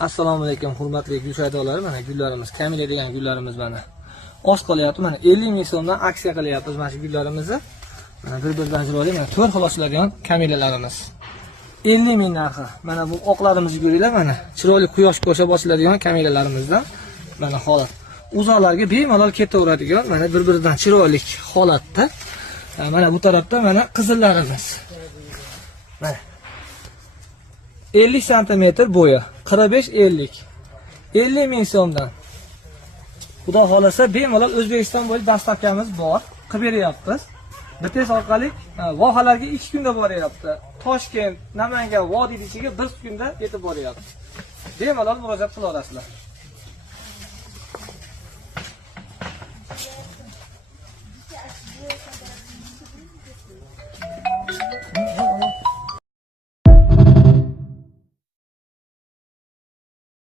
Assalomu alaykum hurmatli gul savdolari, mana gullarimiz, Kamila degan gullarimiz mana. Oz qolyapti, mana 50 ming so'mdan aksiya qilyapmiz mana shu gullarimizni. Mana bir-biridan chiroyli, mana 4 xil ochiladigan Kamilalarimiz. 50 ming narxi. Mana bu oqlarimizni ko'ringlar, mana chiroyli quyosh qo'shib ochiladigan Kamilalarimizdan mana holat. Uzoqlarga bemalol ketaveradigan, mana bir-biridan chiroyli holatda. Mana bu tarafda mana qizillarimiz. Mana 50 cm bo'yi, 45-50. 50 ming so'mdan. Xudo xolasa bemalol O'zbekiston bo'yicha dastavkamiz bor, qilib beryapmiz. BTS orqali vohalarga 2 kunda boryapti. Toshkent, Namangan vodiysiga 1 kunda yetib boryapti. Bemalol murojaat qila olasizlar.